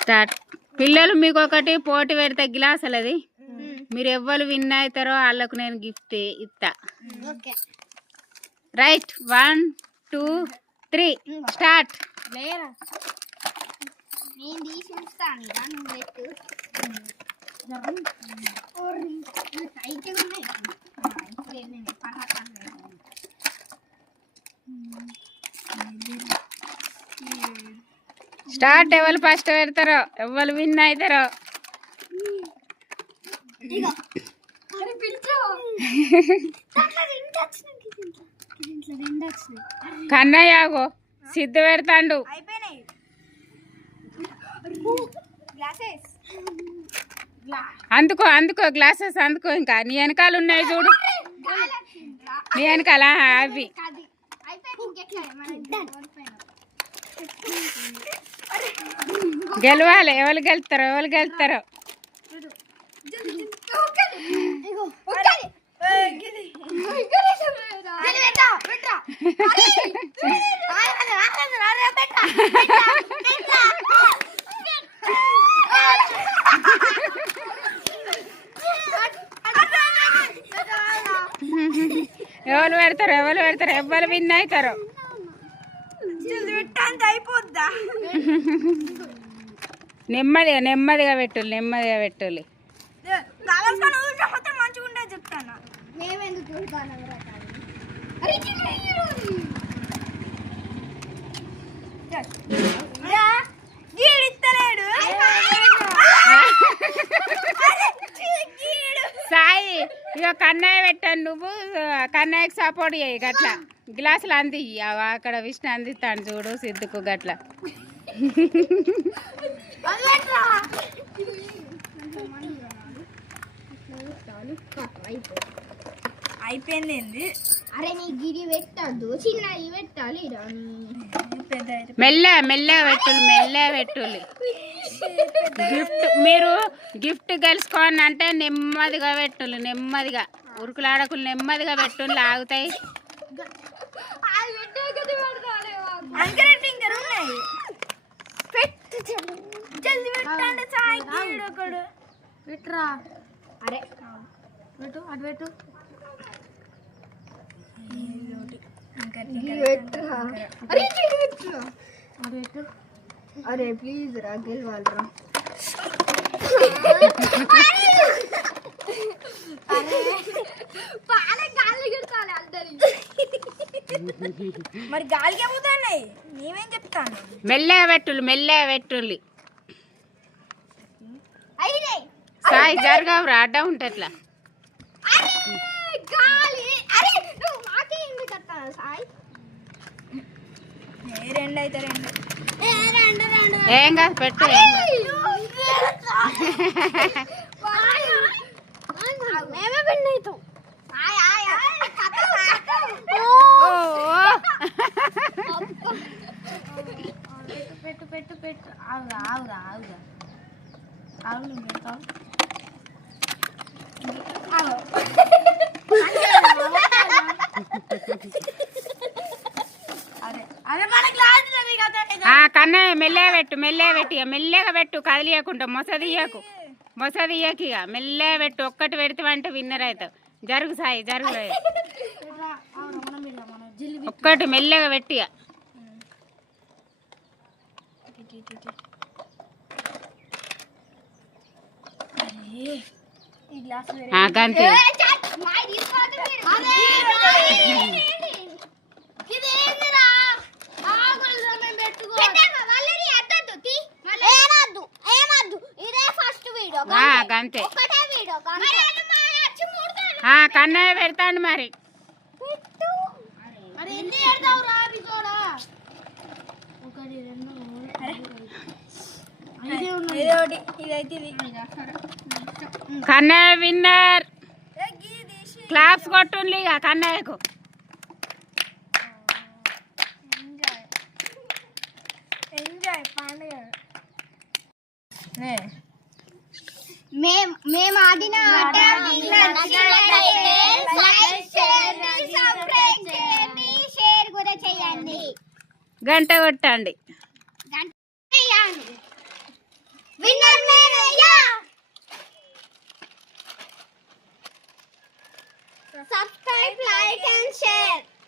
Start. పిల్లలు మీకు ఒకటి పోటీ పెడితే గ్లాసులు అది మీరు ఎవ్వరు విన్ అవుతారో వాళ్ళకు నేను గిఫ్ట్ ఇస్తా. Right 1 2 3 start. స్టార్ట్. ఎవరు ఫస్ట్ పెడతారో ఎవరు విన్ అవుతారో. కన్నయ్యాగో సిద్ధు పెడతాండు. అందుకో అందుకో గ్లాసెస్ అందుకో. ఇంకా నీ వెనకాల ఉన్నాయి చూడు, నీ వెనకాల అవి. గెలవాలి. ఎవరు గెలుతారో ఎవరు గెలుతారో. ఎవరు పెడతారు ఎవరు పెడతారు ఎవరు విన్ అవుతారు. నెమ్మదిగా నెమ్మదిగా పెట్టు నెమ్మదిగా పెట్టాలి. సాయి ఇక కన్నయ్య పెట్టాను, నువ్వు కన్నయ్యకి సపోర్ట్ చేయి. గట్లా గ్లాసులు అంది అక్కడ విష్ణు అందిస్తాను చూడు సిద్ధుకు గట్లా. అయిపోయింది. అరే నీ గిరి పెట్టద్దు, చిన్నవి పెట్టాలి. మెల్ల మెల్లగా పెట్టులు మెల్లగా పెట్టులి. గిఫ్ట్ మీరు గిఫ్ట్ గెలుచుకోని అంటే నెమ్మదిగా పెట్టులు, నెమ్మదిగా ఉరుకులాడకులు నెమ్మదిగా పెట్టులు ఆగుతాయి. పెట్టరా. అరే పెట్టు అటు పెట్టు. అరే ప్లీజ్ రా గెలవాలరా. మరి గాలికి ఏమవుతున్నాయి మేమేం చెప్తాను. మెల్లగా పెట్టులు మెల్లగా పెట్టులి. సాయి జరగవురా అడ్డ ఉంటే అట్లా. రెండు అయితే ఏం కాదు పెట్టు. పెట్టు పెట్టు పెట్టు. ఆవురా ఆవురా ఆవురా ఆవులు పెడతావు. కన్నయ్య మెల్లగా పెట్టు మెల్లగా పెట్టి మెల్లగా పెట్టు, కదిలియకుండా మొసదియ్యకు మొసదియ్యకి ఇక మెల్లగా పెట్టు. ఒక్కటి పెడతావంటే విన్నర్ అవుతావు. జరుగు సాయి జరుగు. ఒక్కటి మెల్లగా పెట్టి గంతే. గంతే కన్నయ్య పెడతాండు మరి. కన్నయ్య విన్నర్. క్లాప్స్ కొట్టుండి ఇక కన్నయ్యకు. ఎంజాయ్ పండుగ. మేము ఆడిన ఆట షేర్ కూడా చేయండి. గంట కొట్టండి. Subscribe, like and share.